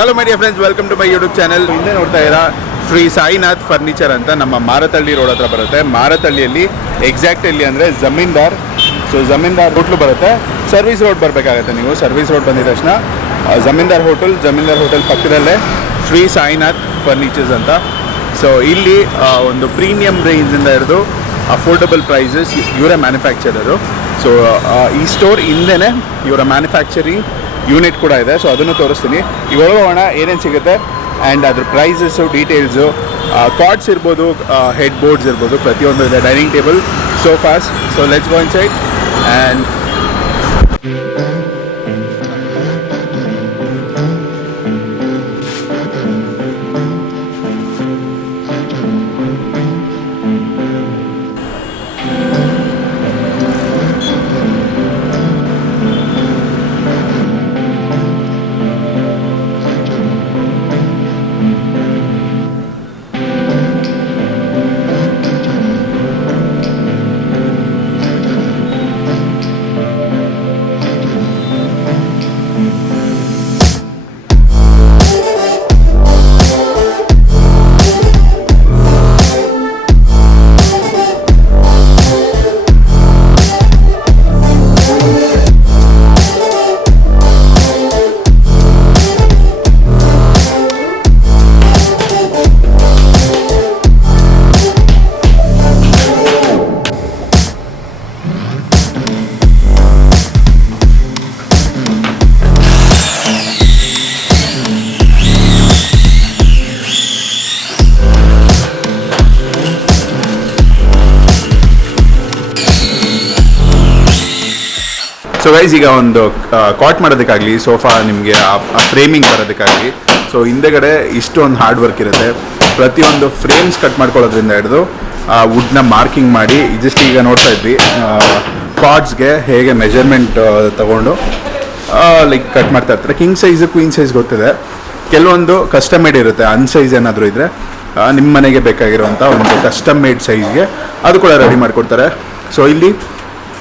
Hello my dear friends, welcome to my YouTube channel. ಹಿಂದೆ ನೋಡ್ತಾ ಇರೋ ಶ್ರೀ ಸಾಯಿನಾಥ್ ಫರ್ನಿಚರ್ ಅಂತ ನಮ್ಮ ಮಾರತಹಳ್ಳಿ ರೋಡ್ ಹತ್ರ ಬರುತ್ತೆ. ಮಾರತಹಳ್ಳಿಯಲ್ಲಿ ಎಕ್ಸಾಕ್ಟ್ ಎಲ್ಲಿ ಅಂದರೆ ಜಮೀನ್ದಾರ್. ಸೊ ಜಮೀನ್ದಾರ್ ಹೋಟ್ಲು ಬರುತ್ತೆ. ಸರ್ವಿಸ್ ರೋಡ್ ಬರಬೇಕಾಗತ್ತೆ. ನೀವು ಸರ್ವಿಸ್ ರೋಡ್ ಬಂದಿದ ತಕ್ಷಣ ಜಮೀನ್ದಾರ್ ಹೋಟೆಲ್ ಪಕ್ಕದಲ್ಲೇ ಶ್ರೀ ಸಾಯಿನಾಥ್ ಫರ್ನಿಚರ್ಸ್ ಅಂತ. ಸೊ ಇಲ್ಲಿ ಒಂದು ಪ್ರೀಮಿಯಂ ರೇಂಜಿಂದ ಹಿಡಿದು ಅಫೋರ್ಡಬಲ್ ಪ್ರೈಸಸ್ ಇವರೇ ಮ್ಯಾನುಫ್ಯಾಕ್ಚರರು. ಸೊ ಈ ಸ್ಟೋರ್ ಹಿಂದೆನೇ ಇವರ ಮ್ಯಾನುಫ್ಯಾಕ್ಚರಿಂಗ್ ಯೂನಿಟ್ ಕೂಡ ಇದೆ. ಸೊ ಅದನ್ನು ತೋರಿಸ್ತೀನಿ. ಇವಾಗ ಹೋಗೋಣ ಏನೇನು ಸಿಗುತ್ತೆ ಆ್ಯಂಡ್ ಅದ್ರ ಪ್ರೈಸಸ್ಸು, ಡೀಟೇಲ್ಸು, ಕಾರ್ಡ್ಸ್ ಇರ್ಬೋದು, ಹೆಡ್ ಬೋರ್ಡ್ಸ್ ಇರ್ಬೋದು, ಪ್ರತಿಯೊಂದು ಇದೆ. Dining table, sofas. So let's go inside and so guys, ಈಗ ಒಂದು ಕಾಟ್ ಮಾಡೋದಕ್ಕಾಗಲಿ, ಸೋಫಾ ನಿಮಗೆ ಆ ಫ್ರೇಮಿಂಗ್ ಬರೋದಕ್ಕಾಗಲಿ, ಸೊ ಹಿಂದೆಗಡೆ ಇಷ್ಟೊಂದು ಹಾರ್ಡ್ ವರ್ಕ್ ಇರುತ್ತೆ. ಪ್ರತಿಯೊಂದು ಫ್ರೇಮ್ಸ್ ಕಟ್ ಮಾಡ್ಕೊಳ್ಳೋದ್ರಿಂದ ಹಿಡಿದು ವುಡ್ನ ಮಾರ್ಕಿಂಗ್ ಮಾಡಿ, ಜಸ್ಟ್ ಈಗ ನೋಡ್ತಾ ಇದ್ವಿ ಕಾರ್ಡ್ಸ್ಗೆ ಹೇಗೆ ಮೆಜರ್ಮೆಂಟ್ ತಗೊಂಡು ಲೈಕ್ ಕಟ್ ಮಾಡ್ತಾ ಇರ್ತಾರೆ. ಕಿಂಗ್ ಸೈಜು, ಕ್ವೀನ್ ಸೈಜ್ ಗೊತ್ತಿದೆ. ಕೆಲವೊಂದು ಕಸ್ಟಮ್ ಮೇಡ್ ಇರುತ್ತೆ. ಸೈಜ್ ಏನಾದರೂ ಇದ್ದರೆ ನಿಮ್ಮ ಮನೆಗೆ ಬೇಕಾಗಿರುವಂಥ ಒಂದು ಕಸ್ಟಮ್ ಮೇಡ್ ಸೈಜ್ಗೆ ಅದು ಕೂಡ ರೆಡಿ ಮಾಡಿಕೊಡ್ತಾರೆ. ಸೊ ಇಲ್ಲಿ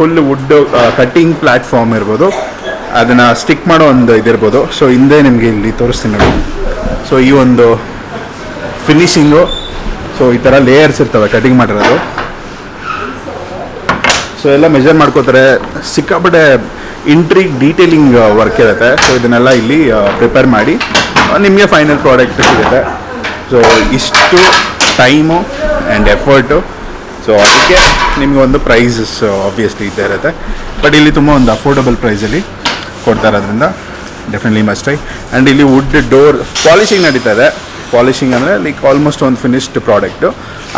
ಫುಲ್ ವುಡ್ ಕಟ್ಟಿಂಗ್ ಪ್ಲ್ಯಾಟ್ಫಾರ್ಮ್ ಇರ್ಬೋದು, ಅದನ್ನು ಸ್ಟಿಕ್ ಮಾಡೋ ಒಂದು ಇದಿರ್ಬೋದು. ಸೊ ಹಿಂದೆ ನಿಮಗೆ ಇಲ್ಲಿ ತೋರಿಸ್ತೀನಿ ನೋಡಿ. ಸೊ ಈ ಒಂದು ಫಿನಿಶಿಂಗು, ಸೊ ಈ ಥರ ಲೇಯರ್ಸ್ ಇರ್ತವೆ ಕಟಿಂಗ್ ಮಾಡಿರೋದು. ಸೊ ಎಲ್ಲ ಮೆಜರ್ ಮಾಡ್ಕೋತಾರೆ. ಸಿಕ್ಕಾಪಟ್ಟೆ ಇಂಟ್ರಿಗ್ ಡೀಟೇಲಿಂಗ್ ವರ್ಕ್ ಇರುತ್ತೆ. ಸೊ ಇದನ್ನೆಲ್ಲ ಇಲ್ಲಿ ಪ್ರಿಪೇರ್ ಮಾಡಿ ನಿಮಗೆ ಫೈನಲ್ ಪ್ರಾಡಕ್ಟ್ ಸಿಗುತ್ತೆ. ಸೊ ಇಷ್ಟು ಟೈಮು ಆ್ಯಂಡ್ ಎಫರ್ಟು, ಸೊ ಅದಕ್ಕೆ ನಿಮಗೆ ಒಂದು ಪ್ರೈಸಸ್ ಆಬ್ವಿಯಸ್ಲಿ ಇದ್ದೇ ಇರುತ್ತೆ. ಬಟ್ ಇಲ್ಲಿ ತುಂಬ ಒಂದು ಅಫೋರ್ಡಬಲ್ ಪ್ರೈಸಲ್ಲಿ ಕೊಡ್ತಾ ಇರೋದ್ರಿಂದ ಡೆಫಿನೆಟ್ಲಿ ಮಸ್ಟ್ ಟ್ರೈ. ಆ್ಯಂಡ್ ಇಲ್ಲಿ ವುಡ್ ಡೋರ್ ಪಾಲಿಶಿಂಗ್ ನಡೀತಾ ಇದೆ. ಪಾಲಿಶಿಂಗ್ ಅಂದರೆ ಲೈಕ್ ಆಲ್ಮೋಸ್ಟ್ ಒಂದು ಫಿನಿಶ್ಡ್ ಪ್ರಾಡಕ್ಟು.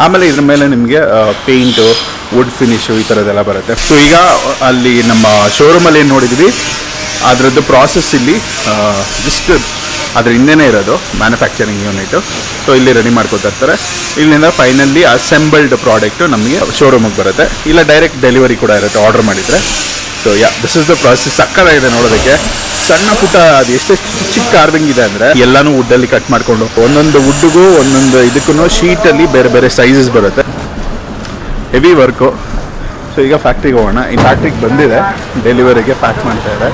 ಆಮೇಲೆ ಇದ್ರ ಮೇಲೆ ನಿಮಗೆ ಪೇಂಟು, ವುಡ್ ಫಿನಿಶು, ಈ ಥರದ್ದೆಲ್ಲ ಬರುತ್ತೆ. ಸೊ ಈಗ ಅಲ್ಲಿ ನಮ್ಮ ಶೋರೂಮಲ್ಲಿ ಏನು ನೋಡಿದ್ವಿ ಅದರದ್ದು ಪ್ರಾಸೆಸ್ ಇಲ್ಲಿ ಜಸ್ಟ್ ಅದ್ರ ಹಿಂದೆನೇ ಇರೋದು ಮ್ಯಾನುಫ್ಯಾಕ್ಚರಿಂಗ್ ಯೂನಿಟು. ಸೊ ಇಲ್ಲಿ ರೆಡಿ ಮಾಡ್ಕೊತಾ ಇರ್ತಾರೆ. ಇಲ್ಲಿಂದ ಫೈನಲಿ ಅಸೆಂಬಲ್ಡ್ ಪ್ರಾಡಕ್ಟು ನಮಗೆ ಶೋರೂಮಿಗೆ ಬರುತ್ತೆ. ಇಲ್ಲ ಡೈರೆಕ್ಟ್ ಡೆಲಿವರಿ ಕೂಡ ಇರುತ್ತೆ ಆರ್ಡರ್ ಮಾಡಿದರೆ. So this is the process. ಸಕ್ಕತ್ತಾಗಿದೆ ನೋಡೋದಕ್ಕೆ. ಸಣ್ಣ ಪುಟ್ಟ ಅದು ಎಷ್ಟೆಷ್ಟು ಚಿಕ್ಕ ಕಾರ್ವಿಂಗ್ ಇದೆ ಅಂದರೆ ಎಲ್ಲನೂ ವುಡ್ಡಲ್ಲಿ ಕಟ್ ಮಾಡಿಕೊಂಡು ಒಂದೊಂದು ವುಡ್ಡಿಗೂ ಒಂದೊಂದು ಇದಕ್ಕೂ ಶೀಟಲ್ಲಿ ಬೇರೆ ಬೇರೆ ಸೈಜಸ್ ಬರುತ್ತೆ. Heavy work. ಸೊ ಈಗ ಫ್ಯಾಕ್ಟ್ರಿಗೆ ಹೋಗೋಣ. ಈ ಫ್ಯಾಕ್ಟ್ರಿಗೆ ಬಂದಿದೆ, ಡೆಲಿವರಿಗೆ ಪ್ಯಾಕ್ ಮಾಡ್ತಾ ಇದೆ.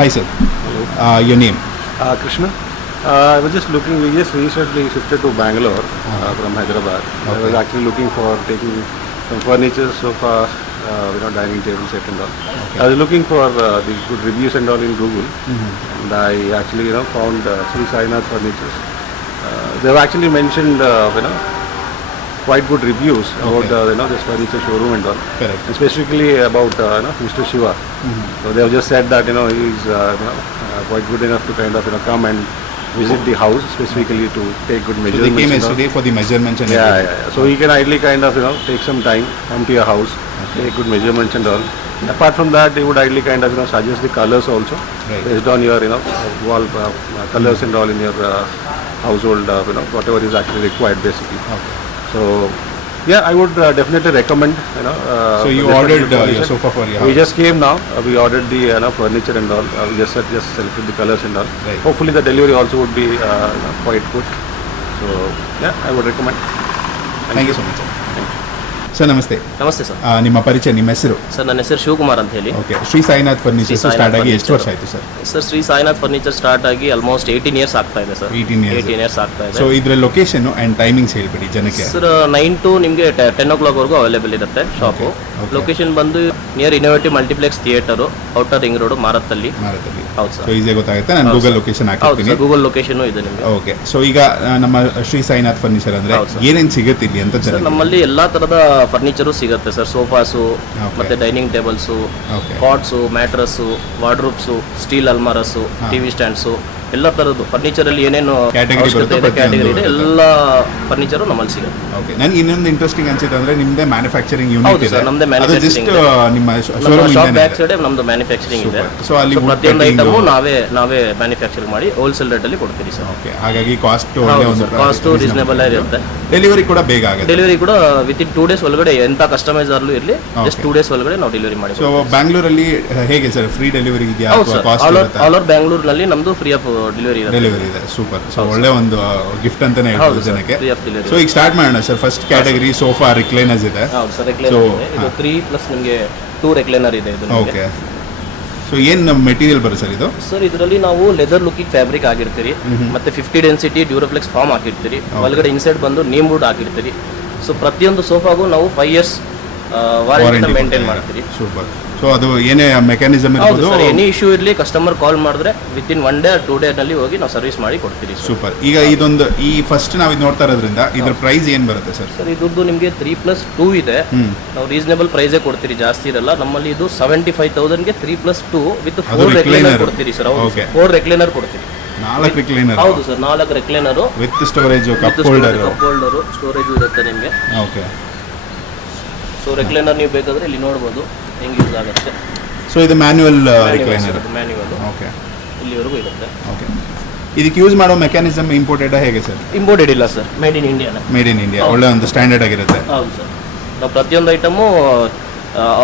Hi sir. Hello. Your name? Krishna. I was just looking, we just recently shifted to Bangalore from Hyderabad. Okay. I was actually looking for taking some furniture, sofa, dining table set and all. I was looking for the good reviews and all in Google, and I actually found Sri Sainath Furniture. They've actually mentioned quite good reviews about this furniture showroom and all. Correct. And specifically about Mr. Shiva. So they have just said that he's quite good enough to kind of come and visit the house specifically to take good So they measurements. came and all. yesterday for the measurements and Yeah, everything. yeah, yeah. So he can ideally kind of take some time, come to your house, take good measurements and all. Apart from that, he would ideally kind of suggest the colors also, Right. based on your wall colors and all in your household, whatever is actually required basically. Okay. So yeah, I would definitely recommend. So you this ordered particular your furniture. sofa for your We house. just came now. We ordered the furniture and all. We just selected the colors and all. Right. Hopefully the delivery also would be quite good. So yeah, I would recommend. Thank you so much sir ನಮಸ್ತೆ ನಮಸ್ತೆ sir. ನಿಮ್ಮ ಪರಿಚಯ, ನಿಮ್ಮ ಹೆಸರು? Sir ನನ್ನ ಹೆಸರು ಶಿವಕುಮಾರ್ ಅಂತ ಹೇಳಿ. Okay. Shri Sainath furnitures Shri Sainath start ಆಗಿ ಎಷ್ಟು ಫರ್ನಿಚರ್. ವರ್ಷ ಆಯಿತು sir? Sir Shri Sainath furniture start ಆಗಿ ಆಲ್ಮೋಸ್ಟ್ 18 ಇಯರ್ಸ್ ಆಗ್ತಾ ಇದೆ ಸರ್. 18 years. 18 ಇಯರ್ಸ್ ಆಗ್ತಾ ಸೊ ಇದೆ. ಇದರ ಲೊಕೇಶನ್ ಆ್ಯಂಡ್ ಟೈಮಿಂಗ್ಸ್ ಹೇಳ್ಬಿಡಿ ಜನಕ್ಕೆ. ಸರ್ 9 to ನಿಮಗೆ 10 o'clock ವರೆಗೂ ಅವೈಲೇಬಲ್ ಇರುತ್ತೆ ಶಾಪು. Okay. ಲೊಕೇಶನ್ ಬಂದು near innovative multiplex theatre, outer ring road, Marathahalli. Marathahalli. ಹೌದು ಸೊ ಸರ್. ಈಸಿಯಾಗಿ ಗೊತ್ತಾಗುತ್ತೆ. ನಾನು ಹೌದು ಗೂಗಲ್ ಸರ್. ಲೊಕೇಶನ್ ಹೌದು ಹಾಕಿರ್ತೀನಿ. ಸರ್, ಗೂಗಲ್ ಲೊಕೇಶನ್ ಇದೆ ನಿಮಗೆ. ಓಕೆ. ಸೊ ಈಗ ನಮ್ಮ ಶ್ರೀ ಸಾಯಿನಾಥ್ ಫರ್ನಿಚರ್ ಅಂದ್ರೆ ಹೌದು ಸರ್. ಏನೇನು ಸಿಗುತ್ತೆ ಇಲ್ಲಿ ಅಂತ ಸರ್ ಜನ? ನಮ್ಮಲ್ಲಿ ಎಲ್ಲಾ ತರದ ಫರ್ನಿಚರು ಸಿಗುತ್ತೆ ಸರ್. Sofas, Okay. ಮತ್ತೆ dining tables, okay. Cots, mattress, wardrobes, steel ಅಲ್ಮಾರಸ್ಸು, ಟಿವಿ ಸ್ಟ್ಯಾಂಡ್ಸು, ಎಲ್ಲ ತರದ್ದು ಫರ್ನಿಚರ್ ಅಲ್ಲಿ ಏನೇನು Category ಅವಶ್ಯಕತೆ ಬರುತ್ತೆ, ಇದೆ, ಕ್ಯಾಟಗರಿ ಇದೆ, ಪ್ರತಿಯೊಂದು ಎಲ್ಲ ಫರ್ನಿಚರು ನಮ್ಮಲ್ಲಿ ಸಿಗುತ್ತೆ. ಓಕೆ. ನನಗೆ ಇನ್ನೊಂದು ಇಂಟ್ರೆಸ್ಟಿಂಗ್ ಅನ್ಸಿದೆ ಅಂದ್ರೆ ನಿಮ್ದೇ ಮ್ಯಾನುಫ್ಯಾಕ್ಚರಿಂಗ್ ಯೂನಿಟ್ ಹೌದು ಇದೆ. ಸರ್, ನಮ್ದೇ ಅದು manufacturing ಜಸ್ಟ್ ಇದೆ. ನಿಮ್ಮ ನಮ್ಮ ಶೋರೂಮ್ ಶಾಪ್ ಬ್ಯಾಕ್ ಸೈಡ್ ನಮ್ದು ಮ್ಯಾನುಫ್ಯಾಕ್ಚರಿಂಗ್ ಇದೆ. Super. So ಅಲ್ಲಿ So wood ಪ್ರತಿಯೊಂದು cutting, ಐಟಮು ನಾವೇ ಮ್ಯಾನುಫ್ಯಾಕ್ಚರ್ ಮಾಡಿ ಹೋಲ್ಸೇಲ್ ರೇಟ್ ಅಲ್ಲಿ ಕೊಡ್ತೀರಿ ಸರ್. ಓಕೆ. ಹಾಗಾಗಿ ಕಾಸ್ಟ್ ಒಳ್ಳೆ ಹೌದು ಒಂದು ಸರ್, ಕಾಸ್ಟು ರೀಸನೇಬಲ್ ಆಗಿರುತ್ತೆ. ಡೆಲಿವರಿ ಕೂಡ ಬೇಗ ಆಗುತ್ತೆ. ಡೆಲಿವರಿ ಕೂಡ ವಿತಿನ್ 2 days ಒಳಗಡೆ ಎಂತ ಕಸ್ಟಮೈಸ್ ಅರ್ಲು ಇರಲಿ, ಜಸ್ಟ್ 2 days ಒಳಗಡೆ ನಾವು ಡೆಲಿವರಿ ಮಾಡಿ. ಸೊ ಬ್ಯಾಂಗ್ಳೂರಲ್ಲಿ ಹೇಗೆ ಸರ್, ಫ್ರೀ ಡೆಲಿವರಿ ಇದೆಯಾ ಹೌದು ಅಥವಾ ಸರ್, ಕಾಸ್ಟ್ ಆಲ್ ಇರುತ್ತಾ? ಓವರ್ ಬ್ಯಾಂಗ್ಳೂರ್ನಲ್ಲಿ ನಮ್ದು ಫ್ರೀ ಆಫ್ ಡೆಲಿವರಿ ಇರುತ್ತೆ. ಡೆಲಿವರಿ ಇದೆ. ಸೂಪರ್. ಸೊ ಒಳ್ಳೆ ಒಂದು ಗಿಫ್ಟ್ ಅಂತಾನೆ ಹೇಳ್ಬೋದು ಹೌದು ಸರ್, ಜನಕ್ಕೆ. Free of delivery. ಸೊ ಈಗ ಸ್ಟಾರ್ಟ್ ಮಾಡೋಣ ಸರ್. ಫಸ್ಟ್ ಕ್ಯಾಟಗರಿ ಸೋಫಾ ರಿಕ್ಲೈನರ್ಸ್ ಇದೆ. ಹೌದು ಸರ್, ರೆಕ್ಲೈನರ್ ಇದೆ. ಇದು 3+ ನಿಮಗೆ 2 ರೆಕ್ಲೈನರ್ ಇದೆ ಇದು ನಿಮಗೆ. ಓಕೆ. ಸೊ ಏನು ಮೆಟೀರಿಯಲ್ ಬರುತ್ತೆ ಸರ್ ಇದು? ಸರ್ ಇದರಲ್ಲಿ ನಾವು ಲೆದರ್ ಲುಕಿಂಗ್ ಫ್ಯಾಬ್ರಿಕ್ ಆಗಿರ್ತೀರಿ, ಮತ್ತೆ 50 ಡೆನ್ಸಿಟಿ ಡ್ಯೂರಪ್ಲೆಕ್ಸ್ ಫಾರ್ಮ್ ಹಾಕಿರ್ತೀರಿ, ಒಳಗಡೆ ಇನ್ಸೈಡ್ ಬಂದು ನೀಮ್ ವುಡ್ ಹಾಕಿರ್ತೀರಿ. ಸೊ ಪ್ರತಿಯೊಂದು ಸೋಫಾಗೂ ನಾವು 5 years ವಾರಂಟಿ ಮೇಂಟೈನ್ ಮಾಡ್ತೀರಿ. ಸೂಪರ್. ಸೊ ಅದು ಏನೇ ಮೆಕ್ಯಾನಿಸಮ್ ಹೌದು ಇರ್ಬೋದು. ಸರ್, ಎನಿ ಇಶ್ಯೂ ಇರಲಿ ಕಸ್ಟಮರ್ ಕಾಲ್ ಮಾಡಿದ್ರೆ ವಿತಿನ್ 1 day or 2 day ನಲ್ಲಿ ಹೋಗಿ ನಾವು ಸರ್ವಿಸ್ ಮಾಡಿ ಕೊಡ್ತೀರಿ ಸರ್. ಸೂಪರ್. ಈಗ ಇದೊಂದು ಈ ಫಸ್ಟ್ ನಾವು ಇದು ನೋಡ್ತಾ ಇರೋದ್ರಿಂದ ಇದ್ರ ಪ್ರೈಸ್ ಏನು ಬರುತ್ತೆ ಸರ್? ಸರ್ ಇದ್ರದ್ದು ನಿಮಗೆ 3+2 ಇದೆ. ನಾವು ರೀಸನೇಬಲ್ ಪ್ರೈಸೇ ಕೊಡ್ತೀರಿ, ಜಾಸ್ತಿ ಇರಲ್ಲ. ನಮ್ಮಲ್ಲಿ ಇದು 75,000ಗೆ 3+2 ವಿತ್ 4 ರೆಕ್ಲೈನರ್ recliner. ಕೊಡ್ತೀರಿ ಸರ್. ಹೌದು, Okay. 4 ರೆಕ್ಲೈನರ್ ಕೊಡ್ತೀರಿ. 4 ರಿಕ್ಲೈನರ್. ಹೌದು sir, 4 recliner with storage, cup holder. Cup holder, storage ಇರುತ್ತೆ ನಿಮಗೆ. ಓಕೆ. ಸೊ ರೆಕ್ಲೈನರ್ ನೀವು ಬೇಕಾದ್ರೆ ಇಲ್ಲಿ ನೋಡ್ಬೋದು ಹೆಂಗೆ ಯೂಸ್ ಆಗುತ್ತೆ. ಸೊ ಇದು ಮ್ಯಾನ್ಯುವಲ್ ರಿಕ್ಲೈನರ್. Manual okay. ಇಲ್ಲಿವರೆಗೂ ಇರುತ್ತೆ. ಓಕೆ. ಇದಕ್ಕೆ ಯೂಸ್ ಮಾಡೋ ಮೆಕ್ಯಾನಿಸಮ್ ಇಂಪೋರ್ಟೆಡ್ ಹೇಗೆ ಸರ್? ಇಂಪೋರ್ಟೆಡ್ ಇಲ್ಲ ಸರ್, ಮೇಡ್ ಇನ್ ಇಂಡಿಯಾನ. Made in India. ಒಳ್ಳೆ ಒಂದು ಸ್ಟ್ಯಾಂಡರ್ಡ್ ಆಗಿರುತ್ತೆ. ಹೌದು ಸರ್, ನಾವು ಪ್ರತಿಯೊಂದು ಐಟಮು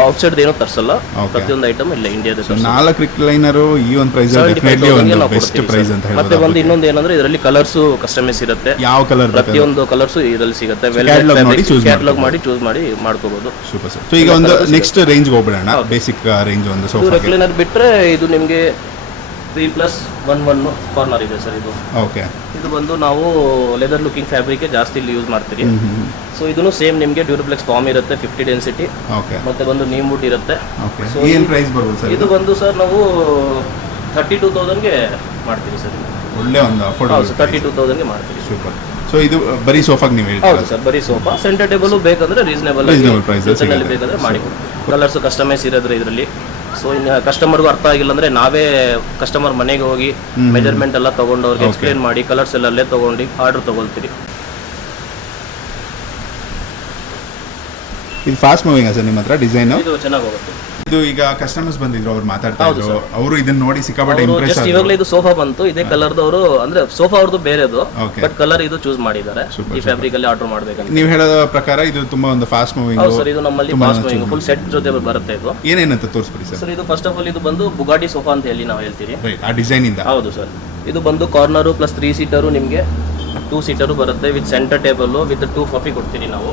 ಔಟ್ಸೈಡ್ ಏನೋ ತರಿಸಲ್ಲ. Okay. ಪ್ರತಿಯೊಂದು ಐಟಮ್ ಇಲ್ಲ ಇಂಡಿಯಾದ. 4 ರಿಕ್ಲೈನರು ಈ ಒಂದು ಪ್ರೈಸ್ ಡೆಫಿನೆಟ್ಲಿ ಒಂದು ಬೆಸ್ಟ್ ಪ್ರೈಸ್ ಅಂತ ಮತ್ತೆ ಹೇಳ್ಬೋದು. ಒಂದು ಇನ್ನೊಂದು ಏನಂದ್ರೆ ಇದರಲ್ಲಿ ಕಲರ್ಸ್ ಕಸ್ಟಮೈಸ್ ಇರುತ್ತೆ. ಯಾವ ಕಲರ್ ಪ್ರತಿಯೊಂದು ಕಲರ್ಸ್ ಇದರಲ್ಲಿ ಸಿಗುತ್ತೆ. Catalog ನೋಡಿ choose ಕ್ಯಾಟಲಾಗ್ ಮಾಡಿ ಚೂಸ್ ಮಾಡಿ ಮಾಡ್ಕೋಬಹುದು. Super sir. ಸೊ ಈಗ ಒಂದು ನೆಕ್ಸ್ಟ್ ರೇಂಜ್ ಹೋಗ್ಬಿಡೋಣ. ಬೇಸಿಕ್ ರೇಂಜ್ ಒಂದು ಇದು ಸೋಫಾ. ರೆಕ್ಲೈನರ್ ಬಿಟ್ರೆ ಇದು ನಿಮಗೆ 3+1 ಕಾರ್ನರ್ ಇದೆ ಸರ್. ಇದು ಓಕೆ. ಇದು ಬಂದು ನಾವು ಲೆದರ್ ಲುಕಿಂಗ್ ಫ್ಯಾಬ್ರಿಕ್ ಜಾಸ್ತಿ ಇಲ್ಲಿ ಯೂಸ್ ಮಾಡ್ತೀರಿ. ಸೊ ಇದನ್ನು ಸೇಮ್ ನಿಮಗೆ ಡ್ಯೂರಪ್ಲೆಕ್ಸ್ ಫಾರ್ಮ್ ಇರುತ್ತೆ, 50 ಡೆನ್ಸಿಟಿ, ಓಕೆ. ಮತ್ತೆ ಬಂದು ನೀಮ್ ವುಡ್ ಇರುತ್ತೆ. ಓಕೆ. So ಏನು ಪ್ರೈಸ್ ಬರ್ಬೋದು ಸರ್? ಇದು ಬಂದು ಸರ್ ನಾವು 32,000ಗೆ ಮಾಡ್ತೀವಿ ಸರ್. ಒಳ್ಳೆ ಒಂದು ಹೌದು ಅಫೋರ್ಡಬಲ್. ಸರ್, 32,000ಗೆ ಮಾಡ್ತೀವಿ. ಸೂಪರ್. ಸೊ ಇದು ಬರೀ ಸೋಫಾಗೆ ನೀವು ಹೌದು ಹೇಳ್ತೀರಾ? ಸರ್, ಬರೀ ಸೋಫಾ. ಸೆಂಟರ್ ಟೇಬಲ್ ಬೇಕಾದ್ರೆ ರೀಸನೇಬಲ್ price ನಲ್ಲಿ ಬೇಕಾದ್ರೆ ಮಾಡಿ ಕೊಡ್ತೀವಿ. ಕಲರ್ಸ್ ಕಸ್ಟಮೈಸ್ ಇರೋದ್ರೆ ಇದರಲ್ಲಿ. ಸೊ ಇನ್ನು ಕಸ್ಟಮರ್ಗೂ ಅರ್ಥ ಆಗಿಲ್ಲ ಅಂದ್ರೆ ನಾವೇ ಕಸ್ಟಮರ್ ಮನೆಗೆ ಹೋಗಿ ಮೆಜರ್ಮೆಂಟ್ ಎಲ್ಲ ತಗೊಂಡು ಅವ್ರಿಗೆ ಎಕ್ಸ್ಪ್ಲೇನ್ ಮಾಡಿ ಕಲರ್ಸ್ ಎಲ್ಲ ಅಲ್ಲೇ ತಗೊಂಡು ಆರ್ಡರ್ ತಗೊಳ್ತೀರಿ. ಇದು ಫಾಸ್ಟ್ ಮೂವಿಂಗ್ ಸರ್ ನಿಮ್ಮ ಹತ್ರ ಡಿಸೈನು? ಇದು ಚೆನ್ನಾಗಿ ಹೋಗುತ್ತೆ. ಇದು ಈಗ ಕಸ್ಟಮರ್ಸ್ ಬಂದಿದ್ರು, ಅವ್ರು ಮಾತಾಡ್ತಾ ಹೌದು ಇದ್ರು, ಸರ್. ಅವರು ಇದನ್ನ ನೋಡಿ ಸಿಕ್ಕಾಪಟ್ಟೆ ಅವರು ಇಂಪ್ರೆಸ್ ಜಸ್ಟ್ ಆದ್ರು. ಇವಾಗಲೇ ಇದು ಸೋಫಾ ಬಂತು, ಇದೇ ಕಲರ್ದವರು ಅಂದ್ರೆ ಸೋಫಾ ಅವ್ರದ್ದು ಬೇರೆದು, Okay. ಬಟ್ ಕಲರ್ ಇದು ಚೂಸ್ ಮಾಡಿದ್ದಾರೆ. Super, ಈ ಫ್ಯಾಬ್ರಿಕ್ ಅಲ್ಲಿ ಆರ್ಡರ್ ಮಾಡ್ಬೇಕಂತ. ನೀವು ಹೇಳೋದ ಪ್ರಕಾರ ಇದು ತುಂಬಾ ಒಂದು ಫಾಸ್ಟ್ ಮೂವಿಂಗ್. ಹೌದು ಸರ್, ಇದು ನಮ್ಮಲ್ಲಿ ಫಾಸ್ಟ್ ಮೂವಿಂಗ್ ಫುಲ್ ಸೆಟ್ ಜೊತೆ ಬರುತ್ತೆ ಇದು. ಏನೇನಂತ ತೋರಿಸ್ಬಿಡಿ ಸರ್. ಸರ್ ಇದು ಫಸ್ಟ್ ಆಫ್ ಆಲ್ ಇದು ಬಂದು ಬುಗಾಟಿ ಸೋಫಾ ಅಂತ ಹೇಳಿ ನಾವು ಹೇಳ್ತೀವಿ. ರೈಟ್. ಆ ಡಿಸೈನ್ ಇಂದ. ಹೌದು ಸರ್, ಇದು ಬಂದು ಕಾರ್ನರು ಪ್ಲಸ್ 3 ಸೀಟರು ನಿಮಗೆ 2 ಸೀಟರು ಬರುತ್ತೆ ವಿತ್ ಸೆಂಟರ್ ಟೇಬಲ್ ವಿತ್ 2 ಪಫಿ ಕೊಡ್ತೀರಿ ನಾವು.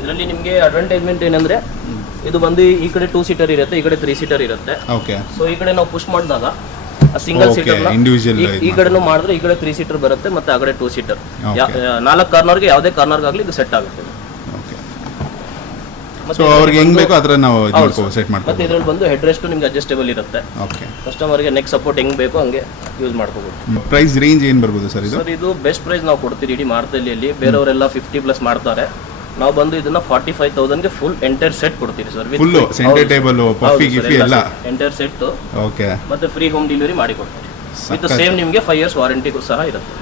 ಇದರಲ್ಲಿ ನಿಮಗೆ ಅಡ್ವಾಂಟೇಜ್ಮೆಂಟ್ ಏನಂದ್ರೆ ಇದು ಬಂದು ಈ ಕಡೆ 2 ಸೀಟರ್ ಇರುತ್ತೆ, ಈ ಕಡೆ 3 ಸೀಟರ್ ಇರುತ್ತೆ. ಓಕೆ. ಸೊ ಈ ಕಡೆ ನಾವು ಪುಷ್ ಮಾಡಿದಾಗ ಸಿಂಗಲ್ Okay, ಸೀಟರ್ individual ಈ ಕಡೆನೂ ಮಾಡಿದ್ರೆ ಈ ಕಡೆ 3 ಸೀಟರ್ ಬರುತ್ತೆ, ಮತ್ತೆ ಆ ಕಡೆ 2 ಸೀಟರ್. Okay. 4 ಕಾರ್ನರ್ಗೆ ಯಾವುದೇ ಕಾರ್ನರ್ಗಾಗಲಿ ಇದು ಸೆಟ್ ಆಗುತ್ತೆ. ಓಕೆ. ಸೊ ಅವ್ರಿಗೆ ಹೆಂಗ್ ಬೇಕೋ ಆ ಥರ ನಾವು ಸೆಟ್ ಮತ್ತೆ ಮಾಡ್ತೀವಿ. ಇದ್ರಲ್ಲಿ ಬಂದು ಹೆಡ್ ರೆಸ್ಟ್ ನಿಮ್ಗೆ ಅಡ್ಜಸ್ಟೇಬಲ್ ಇರುತ್ತೆ. ಓಕೆ. ಕಸ್ಟಮರ್ಗೆ ನೆಕ್ ಸಪೋರ್ಟ್ ಹೆಂಗ್ ಬೇಕೋ ಹಂಗೆ ಯೂಸ್ ಮಾಡ್ಕೋಬಹುದು. ಪ್ರೈಸ್ ರೇಂಜ್ ಏನು ಬರ್ಬೋದು ಸರ್ ಇದು? ಸರ್ ಇದು ಬೆಸ್ಟ್ ಪ್ರೈಸ್ ನಾವು ಕೊಡ್ತೀವಿ ಇಡೀ ಮಾರುತಳ್ಳಿಯಲ್ಲಿ. ಬೇರೆಯವರೆಲ್ಲ 50+ ಮಾಡ್ತಾರೆ, ನಾವು ಬಂದು ಇದನ್ನ 45,000ಗೆ ಫುಲ್ ಎಂಟೈರ್ ಸೆಟ್ ಕೊಡ್ತೀವಿ ಸರ್. ಫುಲ್ ಸೆಂಟರ್ ಟೇಬಲ್ ಪಫಿ ಗಿಫಿ ಎಲ್ಲ ಎಂಟೈರ್ ಸೆಟ್. ಓಕೆ. ಮತ್ತೆ ಫ್ರೀ ಹೋಮ್ ಡೆಲಿವರಿ ಮಾಡಿ ಕೊಡ್ತೀವಿ. ವಿತ್ ಸೇಮ್ ನಿಮಗೆ 5 years ವಾರಂಟಿ ಸಹ ಇರುತ್ತೆ.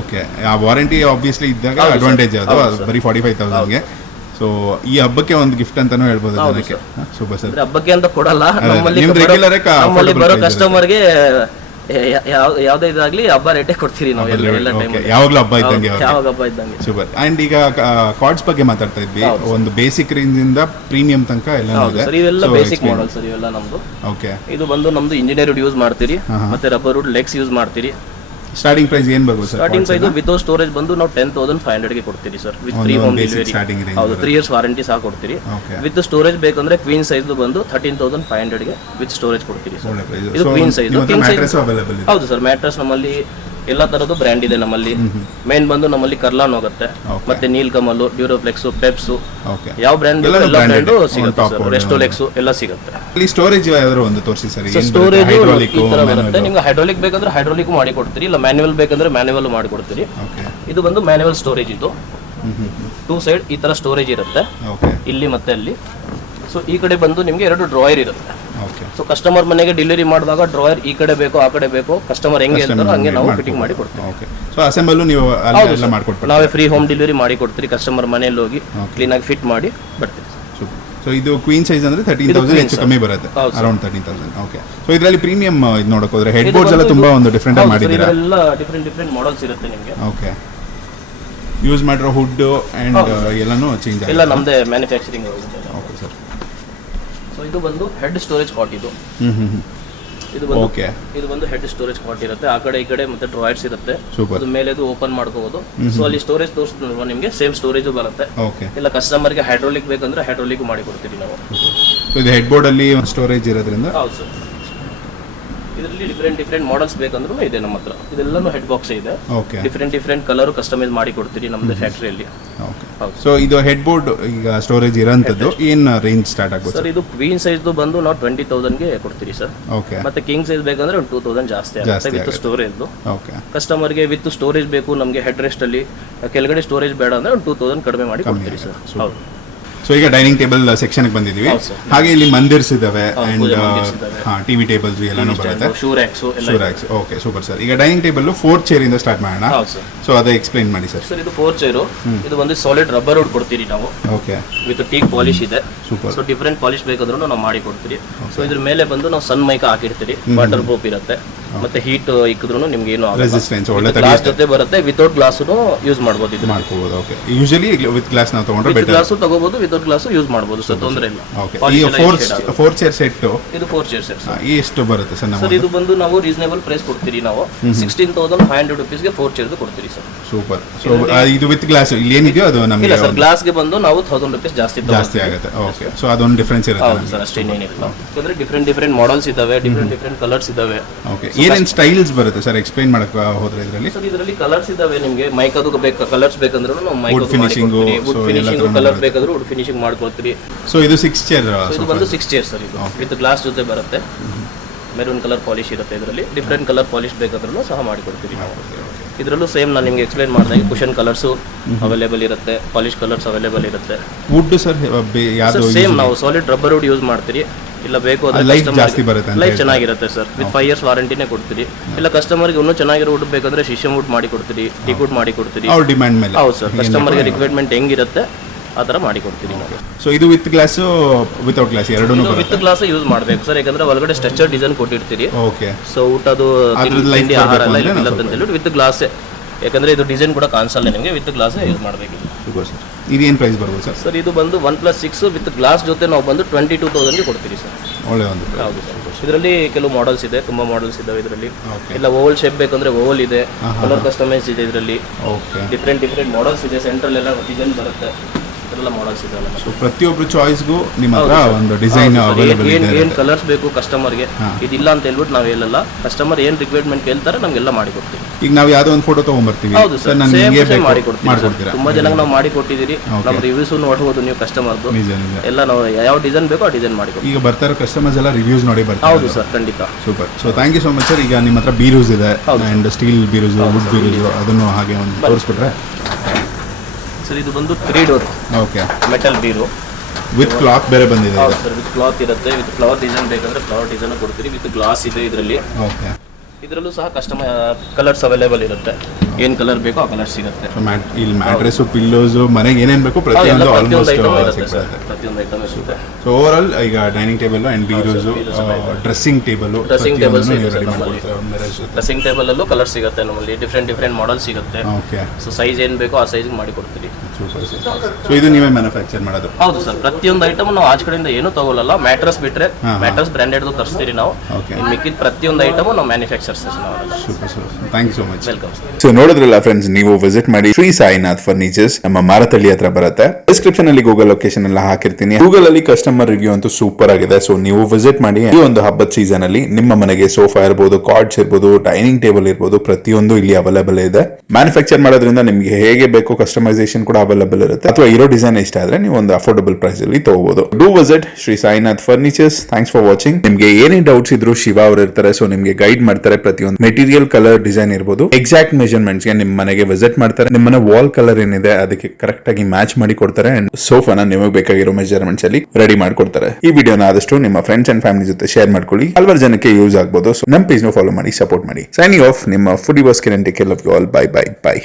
ಓಕೆ. ಆ ವಾರಂಟಿ ಆಬ್ವಿಯಸ್ಲಿ ಇದ್ದಾಗ ಅಡ್ವಾಂಟೇಜ್ ಅದು ಬರೀ 45,000ಗೆ. ಸೊ ಈ ಹಬ್ಬಕ್ಕೆ ಒಂದು ಗಿಫ್ಟ್ ಅಂತಾನೂ ಹೇಳ್ಬೋದು ಜನಕ್ಕೆ. Super sir. ಹಬ್ಬಕ್ಕೆ ಅಂತ ಕೊಡಲ್ಲ, ನಮ್ಮಲ್ಲಿ ಬರೋ ಕಸ್ಟಮರ್ಗೆ ಯಾವ್ದೇ ಇದಾಗ್ಲಿ ಹಬ್ಬ ರೇಟೇ ಕೊಡ್ತೀರಿ ನಾವು ಎಲ್ಲ ಟೈಮ್. ಯಾವಾಗಲೂ ಹಬ್ಬ ಇದ್ದಂಗೆ. ಯಾವಾಗ ಹಬ್ಬ ಇದ್ದಂಗೆ. ಸೂಪರ್. ಅಂಡ್ ಈಗ ಕಾರ್ಡ್ಸ್ ಬಗ್ಗೆ ಮಾತಾಡ್ತಾ ಇದ್ವಿ. ಒಂದು ಬೇಸಿಕ್ ರೇಂಜ್ ಇಂದ ಪ್ರೀಮಿಯಂ ತನಕ ಎಲ್ಲ ಇದೆ ಸರ್. ಇವೆಲ್ಲ ಬೇಸಿಕ್ ಮಾಡೆಲ್ ಸರ್ ಇವೆಲ್ಲ ನಮ್ದು. ಓಕೆ. ಇದು ಬಂದು ನಮ್ದು ಇಂಜಿನಿಯರ್ ವುಡ್ ಯೂಸ್ ಮಾಡ್ತೀರಿ, ಮತ್ತೆ ರಬ್ಬರ್ ವುಡ್ ಲೆಗ್ಸ್ ಯೂಸ್ ಮಾಡ್ತೀರಿ. ಸ್ಟಾರ್ಟಿಂಗ್ ಪ್ರೈಸ್ ಏನು ಬರ್ಬೋದು sir? Starting price without storage ಬಂದು ನಾವು 10,500ಗೆ ಕೊಡ್ತೀರಿ sir, with free home delivery. ಹೌದು, 3 years ವಾರಂಟಿ ಸಹ ಕೊಡ್ತೀರಿ. ವಿತ್ ಸ್ಟೋರೇಜ್ ಬೇಕಂದ್ರೆ ಕ್ವೀನ್ ಸೈಜ್ ಬಂದು 13,500ಗೆ ವಿತ್ ಸ್ಟೋರೇಜ್ ಕೊಡ್ತೀರಿ ಸರ್. ಇದು ಕ್ವೀನ್ ಸೈಜ್. ಹೌದು ಸರ್, ಮ್ಯಾಟ್ರೆಸ್ ನಮ್ಮಲ್ಲಿ ಎಲ್ಲ ತರದ್ದು ಬ್ರ್ಯಾಂಡ್ ಇದೆ ನಮ್ಮಲ್ಲಿ. ಮೇನ್ ಬಂದು ನಮ್ಮಲ್ಲಿ ಕರ್ಲಾನ್ ಹೋಗುತ್ತೆ, ಮತ್ತೆ ನೀಲ್ ಕಮಲ್, ಡ್ಯೂರೋಫ್ಲೆಕ್ಸ್, ಪೆಪ್ಸ್, ಯಾವ ಬ್ರ್ಯಾಂಡ್ ಎಲ್ಲ ಬ್ರ್ಯಾಂಡ್ ಸಿಗುತ್ತೆ ಸರ್. ರೆಸ್ಟೋಲೆಕ್ಸ್ ಎಲ್ಲ ಸಿಗುತ್ತೆ. ಇಲ್ಲಿ ಸ್ಟೋರೇಜ್ ಯಾವ್ದಾದ್ರು ಒಂದು ತೋರಿಸಿ ಸರ್. ಸ್ಟೋರೇಜ್ ಈ ತರ ಬರುತ್ತೆ. ನಿಮ್ಗೆ ಹೈಡ್ರಾಲಿಕ್ ಬೇಕಂದ್ರೆ ಹೈಡ್ರಾಲಿಕ್ ಮಾಡಿ ಕೊಡ್ತೀರಿ, ಇಲ್ಲ ಮ್ಯಾನ್ಯುವಲ್ ಬೇಕಂದ್ರೆ ಮ್ಯಾನ್ಯುವಲ್ ಮಾಡಿ ಕೊಡ್ತೀರಿ. ಇದು ಬಂದು ಮ್ಯಾನ್ಯುವಲ್ ಸ್ಟೋರೇಜ್. ಇದು 2 ಸೈಡ್ ಈ ತರ ಸ್ಟೋರೇಜ್ ಇರುತ್ತೆ, ಇಲ್ಲಿ ಮತ್ತೆ ಅಲ್ಲಿ. ಸೊ ಈ ಕಡೆ ಬಂದು ನಿಮ್ಗೆ 2 ಡ್ರಾಯರ್ ಇರುತ್ತೆ. ಸೊ ಕಸ್ಟಮರ್ ಮನೆಗೆ ಡೆಲಿವರಿ ಮಾಡಿದಾಗ ಡ್ರಾಯರ್ ಈ ಕಡೆ ಬೇಕು ಆ ಕಡೆ ಬೇಕು, ಕಸ್ಟಮರ್ ಹೆಂಗೆ ಹೇಳ್ತಾರೋ ಹಂಗೆ ನಾವು ಫಿಟ್ಟಿಂಗ್ ಮಾಡಿ ಕೊಡ್ತೀವಿ. ಸೊ ಅಸೆಂಬಲ್ ನೀವು ಅಲ್ಲೆಲ್ಲ ಮಾಡ್ಕೊಡ್ತೀವಿ, ನಾವೇ ಫ್ರೀ ಹೋಮ್ ಡೆಲಿವರಿ ಮಾಡಿ ಕೊಡ್ತೀರಿ. ಕಸ್ಟಮರ್ ಮನೆಯಲ್ಲಿ ಹೋಗಿ ಕ್ಲೀನ್ ಆಗಿ ಫಿಟ್ ಮಾಡಿ ಬರ್ತೀವಿ. ಸೊ ಇದು ಕ್ವೀನ್ ಸೈಜ್ ಅಂದ್ರೆ 13,000 ಹೆಚ್ಚು ಕಮ್ಮಿ ಬರುತ್ತೆ, ಅರೌಂಡ್ 13,000. ಓಕೆ. ಸೊ ಇದರಲ್ಲಿ ಪ್ರೀಮಿಯಂ ಇದು ನೋಡಕ್ ಹೋದ್ರೆ ಹೆಡ್ ಬೋರ್ಡ್ಸ್ ಎಲ್ಲ ತುಂಬಾ ಒಂದು ಡಿಫರೆಂಟ್ ಆಗಿ ಮಾಡಿದ್ದೀರಾ. ಎಲ್ಲ ಡಿಫರೆಂಟ್ ಮಾಡೆಲ್ಸ್ ಇರುತ್ತೆ ನಿಮಗೆ. ಓಕೆ. ಯೂಸ್ ಮಾಡಿರೋ ಹುಡ್ ಅಂಡ್ ಎಲ್ಲಾನು ಚೇಂಜ್ ಆಗಿದೆ, ಎಲ್ಲ ನಮ್ಮದೇ ಮ್ಯಾನುಫ್ಯಾಕ್ಚರಿಂಗ್. Okay sir. ಸೊ ಇದು ಬಂದು ಹೆಡ್ ಸ್ಟೋರೇಜ್ ಕಾಟ್. ಇದು ಇದು ಬಂದು ಹೆಡ್ ಸ್ಟೋರೇಜ್ ಕಾಟ್ ಇರುತ್ತೆ. ಆ ಕಡೆ ಈ ಕಡೆ ಮತ್ತೆ ಡ್ರಾಯರ್ಸ್ ಇರುತ್ತೆ. ಅದು ಮೇಲೆ ಓಪನ್ ಮಾಡ್ಕೋಬಹುದು. ಸೊ ಅಲ್ಲಿ ಸ್ಟೋರೇಜ್ ತೋರಿಸ್ತೀವಿ ನಿಮಗೆ, ಸೇಮ್ ಸ್ಟೋರೇಜ್ ಬರುತ್ತೆ. ಇಲ್ಲ ಕಸ್ಟಮರ್ಗೆ ಹೈಡ್ರಾಲಿಕ್ ಬೇಕಂದ್ರೆ ಹೈಡ್ರಾಲಿಕ್ ಮಾಡಿ ಕೊಡ್ತೀವಿ ನಾವು. ಇದು ಹೆಡ್ ಬೋರ್ಡ್ ಅಲ್ಲಿ ಸ್ಟೋರೇಜ್ ಇರೋದ್ರಿಂದ. ಹೌದು ಸರ್. ಇದರಲ್ಲಿ ಡಿಫರೆಂಟ್ ಮಾಡೆಲ್ಸ್ ಬೇಕಂದ್ರೂ ಇದೆ ನಮ್ಮ ಹತ್ರ. ಇದೆಲ್ಲನೂ ಹೆಡ್ ಬಾಕ್ಸ್ ಇದೆ. ಡಿಫರೆಂಟ್ ಕಲರ್ ಕಸ್ಟಮೈಸ್ ಮಾಡಿ ಕೊಡ್ತೀರಿ ನಮ್ಮದು ಫ್ಯಾಕ್ಟರಿಯಲ್ಲಿ. ಸೊ ಇದು ಹೆಡ್ ಬೋರ್ಡ್ ಈಗ ಸ್ಟೋರೇಜ್ ಇರೋಂಥದ್ದು ಏನು ರೇಂಜ್ ಸ್ಟಾರ್ಟ್ ಆಗುತ್ತೆ ಸರ್? ಇದು ಕ್ವೀನ್ ಸೈಜ್ ಬಂದು ನಾವು 20,000ಗೆ ಕೊಡ್ತೀರಿ ಸರ್. ಮತ್ತೆ ಕಿಂಗ್ ಸೈಜ್ ಬೇಕಂದ್ರೆ 2,000 ಜಾಸ್ತಿ ಆಗುತ್ತೆ ವಿತ್ ಸ್ಟೋರೇಜ್. ಕಸ್ಟಮರ್ಗೆ ವಿತ್ ಸ್ಟೋರೇಜ್ ಬೇಕು ನಮಗೆ ಹೆಡ್ ರೆಸ್ಟ್ ಅಲ್ಲಿ, ಕೆಳಗಡೆ ಸ್ಟೋರೇಜ್ ಬೇಡ ಅಂದ್ರೆ 2,000 ಕಡಿಮೆ ಮಾಡಿ ಕೊಡ್ತೀರಿ ಸರ್. ಹೌದು. ಸೊ ಈಗ ಡೈನಿಂಗ್ ಟೇಬಲ್ ಸೆಕ್ಷನ್ ಬಂದಿದ್ದೀವಿ. ಹಾಗೆ ಇಲ್ಲಿ ಮಂದಿರ್ಸ್ ಇದಾವೆ ಅಂಡ್ ಟಿವಿ ಟೇಬಲ್ಸ್ ಎಲ್ಲಾನು ಬರುತ್ತೆ. Shoe racks. Okay, super sir. ಈಗ ಡೈನಿಂಗ್ ಟೇಬಲ್ 4 ಚೇರ್ ಇಂದ ಸ್ಟಾರ್ಟ್ ಮಾಡೋಣ. ಸೊ ಅದೇ ಎಕ್ಸ್ಪ್ಲೈನ್ ಮಾಡಿ ಸರ್. ಸರ್ ಇದು 4 ಚೇರು. ಇದು ಒಂದು ಸಾಲಿಡ್ ರಬ್ಬರ್ ವುಡ್ ಕೊಡ್ತೀರಿ ನಾವು. ಓಕೆ. ವಿತ್ ಟೀಕ್ ಪಾಲಿಶ್ ಇದೆ. ಸೂಪರ್. ಸೊ ಡಿಫರೆಂಟ್ ಪಾಲಿಶ್ ಬೇಕಾದ್ರೂ ನಾವು ಮಾಡಿ ಕೊಡ್ತೀರಿ. ಸೊ ಇದ್ರ ಮೇಲೆ ಬಂದು ನಾವು ಸನ್ ಮೈಕ ಹಾಕಿರ್ತೀರಿ, ವಾಟರ್ ಪ್ರೂಫ್ ಇರುತ್ತೆ. ಮತ್ತೆ ಹೀಟ್ ಇಕ್ಕಿದ್ರು ನಿಮ್ಗೆ ಏನು ರೆಸಿಸ್ಟೆನ್ಸ್ ಒಳ್ಳೆ ಗ್ಲಾಸ್ ಜೊತೆ ಬರುತ್ತೆ. ವಿತೌಟ್ ಗ್ಲಾಸ್ ಯೂಸ್ ಮಾಡಬಹುದು. ಇದು ಮಾಡ್ಕೋಬಹುದು. ಓಕೆ. ಯೂಶುವಲಿ ವಿತ್ ಗ್ಲಾಸ್ ನಾವು ತಗೊಂಡ್ರೆ ಬೆಟರ್. ಗ್ಲಾಸ್ ತಗೋಬಹುದು, ವಿತೌಟ್ ಗ್ಲಾಸ್ ಯೂಸ್ ಮಾಡಬಹುದು ಸರ್, ತೊಂದರೆ ಇಲ್ಲ. ಓಕೆ. ಈ 4 ಚೇರ್ ಸೆಟ್ ಇದು 4 ಚೇರ್ ಸೆಟ್ ಎಷ್ಟು ಬರುತ್ತೆ ಸರ್? ಸರ್ ಇದು ಬಂದು ನಾವು ರೀಸನೇಬಲ್ ಪ್ರೈಸ್ ಕೊಡ್ತೀರಿ. ನಾವು 16,500 rupeesಗೆ 4 ಚೇರ್ ಕೊಡ್ತೀರಿ ಸರ್. ಸೂಪರ್. ಸೊ ಇದು ವಿತ್ ಗ್ಲಾಸ್ ಇಲ್ಲಿ ಏನಿದೆಯೋ ಅದು ನಮಗೆ ಇಲ್ಲ ಸರ್, ಗ್ಲಾಸ್ಗೆ ಬಂದು ನಾವು 1,000 rupees ಜಾಸ್ತಿ ಆಗುತ್ತೆ. ಓಕೆ. ಸೊ ಅದೊಂದು ಡಿಫರೆನ್ಸ್ ಇರುತ್ತೆ. ಹೌದು ಸರ್, ಅಷ್ಟೇನೇನಿಲ್ಲ. ಯಾಕಂದ್ರೆ ಡಿಫರೆಂಟ್ ಮಾಡೆಲ್ಸ್ ಇದಾವೆ, ಡಿಫರೆಂಟ್ ಕಲರ್ಸ್ ಇದಾವೆ. ಓಕೆ. ಏನೇನು ಸ್ಟೈಲ್ಸ್ ಬರುತ್ತೆ ಸರ್ ಎಕ್ಸ್ಪ್ಲೈನ್ ಮಾಡಕ್ ಹೋದ್ರೆ ಇದರಲ್ಲಿ? ಸರ್ ಇದರಲ್ಲಿ ಕಲರ್ಸ್ ಇದಾವೆ. ನಿಮಗೆ ಮೈಕ್ ಅದು ಕಲರ್ಸ್ ಬೇಕಂದ್ರೂ ನಾವು ಮೈಕ್ ವುಡ್ ಫಿನಿಶಿಂಗ್ ಕಲರ್ ಬೇಕಾದ್ರೂ ವುಡ್ ಫಿನಿಶಿಂಗ್ ಮಾಡ್ಕೊಡ್ತೀವಿ. ಸೊ ಇದು 6 ಚೇರ್. ಇದು ಬಂದು 6 ಚೇರ್ ಸರ್. ಇದು ವಿತ್ ಗ್ಲಾಸ್ ಜೊತೆ ಬರುತ್ತೆ. ಮೆರೂನ್ ಕಲರ್ ಪಾಲಿಶ್ ಇರುತ್ತೆ ಇದರಲ್ಲಿ. ಡಿಫರೆಂಟ್ ಕಲರ್ ಪಾಲಿಶ್ ಬೇಕಾದ್ರೂ ಸಹ ಮಾಡಿಕೊಡ್ತೀವಿ ನಾವು. ಇದರಲ್ಲೂ ಸೇಮ್ ನಾನು ನಿಮಗೆ ಎಕ್ಸ್ಪ್ಲೈನ್ ಮಾಡಿದಾಗ ಕುಷನ್ ಕಲರ್ಸು ಅವೈಲೇಬಲ್ ಇರುತ್ತೆ, ಪಾಲಿಶ್ ಕಲರ್ಸ್ ಅವೈಲೇಬಲ್ ಇರುತ್ತೆ. ವುಡ್ ಸರ್ ಯಾವುದು? ಸೇಮ್ ನಾವು ಸಾಲಿಡ್ ರಬ್ಬರ್ ವುಡ್ ಯೂಸ್ ಮಾಡ್ತೀರಿ. ಇಲ್ಲ ಬೇಕು ಅಂದ್ರೆ ಲೈಫ್ ಜಾಸ್ತಿ ಬರುತ್ತೆ, ಲೈಫ್ ಚೆನ್ನಾಗಿರುತ್ತೆ ಸರ್. ವಿತ್ 5 years ವಾರಂಟಿನೇ ಕೊಡ್ತೀರಿ. ಇಲ್ಲ ಕಸ್ಟಮರ್ಗೆ ಇನ್ನೂ ಚೆನ್ನಾಗಿರೋ ವುಡ್ ಬೇಕಂದ್ರೆ ಶಿಶಮ್ ವುಡ್ ಮಾಡಿ ಕೊಡ್ತೀರಿ, ಟೀಕ್ ವುಡ್ ಮಾಡಿ ಕೊಡ್ತೀರಿ. ಅವ್ರ ಡಿಮ್ಯಾಂಡ್ ಮೇಲೆ. ಹೌದು ಸರ್, ಕಸ್ಟಮರ್ಗೆ ರಿಕ್ವೈರ್ಮೆಂಟ್ ಹೆಂಗಿರುತ್ತೆ ಆ ಥರ ಮಾಡಿ ಕೊಡ್ತೀವಿ ನಾವು. ಸೊ ಇದು ವಿತ್ ಗ್ಲಾಸ್ ವಿತೌಟ್ ಗ್ಲಾಸ್ ಎರಡೂ ವಿತ್ ಗ್ಲಾಸ್ ಯೂಸ್ ಮಾಡಬೇಕು ಸರ್, ಯಾಕಂದ್ರೆ ಒಳಗಡೆ ಸ್ಟ್ರಕ್ಚರ್ ಡಿಸೈನ್ ಕೊಟ್ಟಿರ್ತೀರಿ. ಓಕೆ. ಸೊ ಊಟದು ತಿಂಡಿ ಆಹಾರ ಎಲ್ಲ ಇಲ್ಲ ಅಂತ ಹೇಳಿ ವಿತ್ ಗ್ಲಾಸ್, ಯಾಕಂದ್ರೆ ಇದು ಡಿಸೈನ್ ಕೂಡ ಕಾಣಿಸಲ್ಲ ನಿಮಗೆ, ವಿತ್ ಗ್ಲಾಸ್ ಯೂಸ್ ಮಾಡಬೇಕು. Super sir. ಇದು ಏನು ಪ್ರೈಸ್ ಬರ್ಬೋದು ಸರ್? ಸರ್ ಇದು ಬಂದು 1+6 ವಿತ್ ಗ್ಲಾಸ್ ಜೊತೆ ನಾವು ಬಂದು 22,000ಗೆ ಕೊಡ್ತೀರಿ ಸರ್. ಒಳ್ಳೆ ಒಂದು. ಹೌದು ಸರ್. ಇದರಲ್ಲಿ ಕೆಲವು ಮಾಡೆಲ್ಸ್ ಇದೆ, ತುಂಬಾ ಮಾಡೆಲ್ಸ್ ಇದಾವೆ ಇದರಲ್ಲಿ. ಇಲ್ಲ ಓವಲ್ ಶೇಪ್ ಬೇಕಂದ್ರೆ ಓವಲ್ ಇದೆ, ಕಲರ್ ಕಸ್ಟಮೈಸ್ ಇದೆ ಇದರಲ್ಲಿ. ಓಕೆ. ಡಿಫರೆಂಟ್ ಮಾಡೆಲ್ಸ್ ಇದೆ. ಸೆಂಟ್ರಲ್ ಎಲ್ಲ ಡಿಸೈನ್ ಬರುತ್ತೆ. ಇದೆಲ್ಲ ಮಾಡಲ್ಸ್ ಇದೆ ನಮ್ಮ ಸೊ ಪ್ರತಿಯೊಬ್ರು ಚಾಯ್ಸ್ಗೂ ನಿಮ್ಮ ಹತ್ರ ಒಂದು ಡಿಸೈನ್ ಅವೈಲೇಬಲ್ ಇದೆ. ಏನು ಕಲರ್ಸ್ ಬೇಕು ಕಸ್ಟಮರ್ಗೆ ಇದಿಲ್ಲ ಅಂತ ಹೇಳ್ಬಿಟ್ಟು ನಾವು ಹೇಳಲ್ಲ. ಕಸ್ಟಮರ್ ಏನು ರಿಕ್ವೈರ್ಮೆಂಟ್ ಕೇಳ್ತಾರೆ ನಮಗೆಲ್ಲ ಮಾಡಿ ಕೊಡ್ತೀವಿ. ಈಗ ನಾವು ಯಾವುದೋ ಒಂದು ಫೋಟೋ ತೊಗೊಂಬರ್ತೀವಿ, ಹೌದು ಸರ್, ನಾನು ನಿಮಗೆ ಸೇಮ್ ಮಾಡಿ ಕೊಡ್ತೀವಿ. ಮಾಡ್ಕೊಡ್ತೀರಾ? ತುಂಬಾ ಜನ ನಾವು ಮಾಡಿ ಕೊಟ್ಟಿದ್ದೀರಿ. ನಮ್ಮ ರಿವ್ಯೂಸ್ ನೋಡ್ಬೋದು ನೀವು ಕಸ್ಟಮರ್ದು. ನಿಜ ನಿಜ. ಎಲ್ಲ ನಾವು ಯಾವ ಡಿಸೈನ್ ಬೇಕೋ ಆ ಡಿಸೈನ್ ಮಾಡಿ ಕೊಡ್ತೀವಿ. ಈಗ ಬರ್ತಾ ಇರೋ ಕಸ್ಟಮರ್ಸ್ ಎಲ್ಲ ರಿವ್ಯೂಸ್ ನೋಡಿ ಬರ್ತಾರೆ. ಹೌದು ಸರ್, ಖಂಡಿತ. Super. So thank you so much sir. ಈಗ ನಿಮ್ಮ ಹತ್ರ ಬೀರೂಸ್ ಇದೆ and steel bureaus, wood bureaus, ಅದನ್ನು ಹಾಗೆ ಒಂದು ತೋರಿಸ್ಬಿಟ್ರೆ ಸರ್. ಇದು ಬಂದು 3 door okay metal bureau with clock ಬೇರೆ ಬಂದಿದೆ. ಹೌದು ಸರ್, ವಿತ್ ಕ್ಲಾತ್ ಇರುತ್ತೆ. ವಿತ್ ಫ್ಲವರ್ ಡಿಸೈನ್ ಬೇಕಂದ್ರೆ ಫ್ಲವರ್ ಡಿಸೈನ್ ಕೊಡ್ತೀವಿ. ವಿತ್ ಗ್ಲಾಸ್ ಇದೆ ಇದರಲ್ಲಿ. ಓಕೆ. ಇದರಲ್ಲೂ ಸಹ ಕಸ್ಟಮರ್ ಕಲರ್ಸ್ ಅವೈಲೇಬಲ್ ಇರುತ್ತೆ. ಏನು ಕಲರ್ ಬೇಕೋ ಆ ಕಲರ್ ಸಿಗುತ್ತೆ. ಇಲ್ಲಿ ಮ್ಯಾಟ್ರೆಸ್, ಪಿಲ್ಲೋಸ್, ಮನೆಗೆ ಏನೇನು ಬೇಕು ಪ್ರತಿಯೊಂದು ಆಲ್ಮೋಸ್ಟ್ ಐಟಮ್ ಇರುತ್ತೆ ಸಿಗ್ತದೆ. ಸರ್, ಪ್ರತಿಯೊಂದು ಐಟಮ್ ಇರುತ್ತೆ. ಸೊ ಓವರ್ ಆಲ್ ಈಗ dining table and bureaus, dressing table, dressing tables ಇದೆ ರೆಡಿ ಸರ್ ನಮ್ಮಲ್ಲಿ. ಮಾಡ್ಕೊಡ್ತಾರೆ. ಡ್ರೆಸ್ಸಿಂಗ್ ಟೇಬಲ್ ಅಲ್ಲೂ ಕಲರ್ ಸಿಗುತ್ತೆ ನಮ್ಮಲ್ಲಿ. ಡಿಫ್ರೆಂಟ್ ಮಾಡೆಲ್ ಸಿಗುತ್ತೆ. ಓಕೆ. ಸೊ ಸೈಜ್ ಏನು ಬೇಕೋ ಆ ಸೈಜ್ ಮಾಡಿ ಕೊಡ್ತೀವಿ. ಸೂಪರ್. ಸೊ ಇದು ನೀವೇ ಮ್ಯಾನುಫ್ಯಾಕ್ಚರ್ ಮಾಡೋದು? ಹೌದು ಸರ್, ಪ್ರತಿಯೊಂದು ಐಟಮ್ ನಾವು ಆಚೆ ಕಡೆಯಿಂದ ಏನು ತಗೊಳ್ಳಲ್ಲ. ಮ್ಯಾಟ್ರಸ್ ಬಿಟ್ರೆ ಮ್ಯಾಟ್ರಸ್ ಬ್ರ್ಯಾಂಡೆಡ್ ತರಿಸ್ತೀರಿ ನಾವು. ಮಿಕ್ಕಿದ ಪ್ರತಿಯೊಂದು ಐಟಮ್ ನಾವು ಮ್ಯಾನುಫ್ಯಾಕ್ಚರ್ಸ್ ನಾವೆಲ್ಲ. Super sir, thank you so much. Welcome sir. So ನೋಡಿದ್ರಲ್ಲ ಫ್ರೆಂಡ್ಸ್, ನೀವು ವಿಸಿಟ್ ಮಾಡಿ ಶ್ರೀ ಸಾಯಿನಾಥ್ ಫರ್ನಿಚರ್ಸ್, ನಮ್ಮ ಮಾರತಳ್ಳಿ ಹತ್ರ ಬರುತ್ತೆ. ಡಿಸ್ಕ್ರಿಪ್ಷನ್ ಅಲ್ಲಿ ಗೂಗಲ್ ಲೊಕೇಶನ್ ಎಲ್ಲ ಹಾಕಿರ್ತೀನಿ. ಗೂಗಲ್ ಅಲ್ಲಿ ಕಸ್ಟಮರ್ ರಿವ್ಯೂ ಅಂತೂ ಸೂಪರ್ ಆಗಿದೆ. ಸೊ ನೀವು ವಿಸಿಟ್ ಮಾಡಿ. ಈ ಒಂದು ಹಬ್ಬದ ಸೀಸನ್ ಅಲ್ಲಿ ನಿಮ್ಮ ಮನೆಗೆ ಸೋಫಾ ಇರ್ಬೋದು, ಕಾರ್ಡ್ಸ್ ಇರ್ಬೋದು, ಡೈನಿಂಗ್ ಟೇಬಲ್ ಇರ್ಬೋದು, ಪ್ರತಿಯೊಂದು ಇಲ್ಲಿ ಅವೈಲೇಬಲ್ ಇದೆ. ಮ್ಯಾನುಫ್ಯಾಕ್ಚರ್ ಮಾಡೋದ್ರಿಂದ ನಿಮ್ಗೆ ಹೇಗೆ ಬೇಕು ಕಸ್ಟಮೈಸೇಷನ್ ಕೂಡ ಅವೈಲೇಬಲ್ ಇರುತ್ತೆ. ಅಥವಾ ಇರೋ ಡಿಸೈನ್ ಇಷ್ಟ ಆದ್ರೆ ನೀವು ಒಂದು ಅಫೋರ್ಡಬಲ್ ಪ್ರೈಸ್ ಅಲ್ಲಿ ತಗೋಬಹುದು. Do visit Shri Sainath furnitures. Thanks for watching. ನಿಮ್ಗೆ ಏನೇ ಡೌಟ್ಸ್ ಇದ್ರು ಶಿವ ಅವರು ಇರ್ತಾರೆ. ಸೊ ನಿಮ್ಗೆ ಗೈಡ್ ಮಾಡ್ತಾರೆ. ಪ್ರತಿಯೊಂದು ಮೆಟೀರಿಯಲ್, ಕಲರ್, ಡಿಸೈನ್ ಇರ್ಬೋದು, ಎಕ್ಸಾಕ್ಟ್ ಮೆಜರ್ಮೆಂಟ್ಸ್ ಗೆ ನಿಮ್ಮ ಮನೆಗೆ ವಿಸಿಟ್ ಮಾಡ್ತಾರೆ. ನಿಮ್ಮ ಮನೆ ವಾಲ್ ಕಲರ್ ಏನಿದೆ ಅದಕ್ಕೆ ಕರೆಕ್ಟ್ ಆಗಿ ಮ್ಯಾಚ್ ಮಾಡಿ ಕೊಡ್ತಾರೆ. ಅಂಡ್ ಸೋಫಾನ ನಿಮಗೆ ಬೇಕಾಗಿರೋ ಮೆಜರ್ಮೆಂಟ್ಸ್ ಅಲ್ಲಿ ರೆಡಿ ಮಾಡ್ಕೊಡ್ತಾರೆ. ಈ ವಿಡಿಯೋನ ಆದಷ್ಟು ನಿಮ್ಮ ಫ್ರೆಂಡ್ಸ್ ಅಂಡ್ ಫ್ಯಾಮಿಲಿ ಜೊತೆ ಶೇರ್ ಮಾಡ್ಕೊಳ್ಳಿ. ಹಲವಾರು ಜನಕ್ಕೆ ಯೂಸ್ ಆಗ್ಬೋದು. ಸೊ ನಮ್ಮ ಪೇಜ್ ನ ಫಾಲೋ ಮಾಡಿ, ಸಪೋರ್ಟ್ ಮಾಡಿ. ಸೈನಿಂಗ್ ಆಫ್, ನಿಮ್ಮ foodie boss Kiran. Take care of you all. Bye bye by.